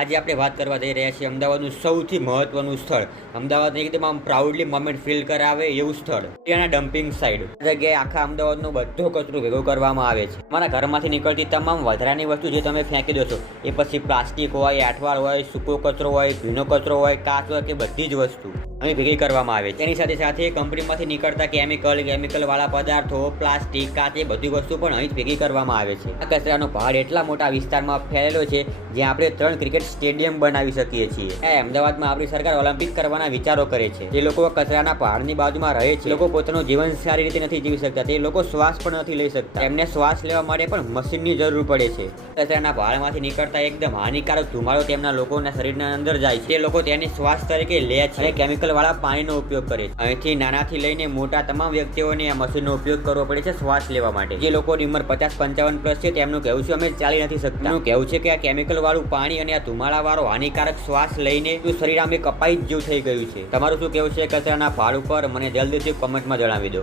આજે આપણે વાત કરવા જઈ રહ્યા છીએ અમદાવાદનું સૌથી મહત્વનું સ્થળ, અમદાવાદને એકદમ આમ પ્રાઉડલી મોમેન્ટ ફીલ કરાવે એવું સ્થળ, ત્યાંના ડમ્પિંગ સાઇડ. આ જગ્યાએ આખા અમદાવાદનો બધો કચરો ભેગો કરવામાં આવે છે. તમારા ઘરમાંથી નીકળતી તમામ વધારાની વસ્તુ જે તમે ફેંકી દો છો, એ પછી પ્લાસ્ટિક હોય, આઠવાળ હોય, સૂકો કચરો હોય, ભીનો કચરો હોય, કાચ હોય કે બધી જ વસ્તુ અહીં ભેગી કરવામાં આવે છે. એની સાથે સાથે કંપનીમાંથી નીકળતા કેમિકલવાળા પદાર્થો, પ્લાસ્ટિક, કાચ એ બધી વસ્તુ પણ અહીં જ ભેગી કરવામાં આવે છે. આ કચરાનો પહાડ એટલા મોટા વિસ્તારમાં ફેલેલો છે જ્યાં આપણે 3 ક્રિકેટ સ્ટેડિયમ બનાવી શકીએ છીએ. અમદાવાદમાં આપણી સરકાર ઓલિમ્પિક કરવાના વિચારો કરે છે. જે લોકો કચરાના પહાડની બાજુમાં રહે છે, લોકો પોતાનું જીવન સારી રીતે નથી જીવી શકતા, તે લોકો શ્વાસ પણ નથી લઈ શકતા. એમને શ્વાસ લેવા માટે પણ મશીનની જરૂર પડે છે. કચરાના પહાડમાંથી નીકળતા એકદમ હાનિકારક ધુમાડો તેમના લોકોના શરીરના અંદર જાય છે. તે લોકો તેને શ્વાસ તરીકે લે છે અને કેમિકલવાળા પાણીનો ઉપયોગ કરે છે. અહીંથી નાનાથી લઈને મોટા તમામ વ્યક્તિઓને આ મશીનનો ઉપયોગ કરવો પડે છે શ્વાસ લેવા માટે. જે લોકોની ઉંમર 50-55 પ્લસ છે તેમનું કહેવું છે અમે ચાલી નથી શકતા. એમનું કહેવું છે કે આ કેમિકલવાળું પાણી અને આ ધુમાડાવાળો હાનિકારક શ્વાસ લઈને શરીર આમે કપાઈ જ જેવું થઈ ગયું છે. તમારું શું કહેવું છે કચરાના પહાડ ઉપર? મને જલ્દીથી કોમેન્ટમાં જણાવી દો.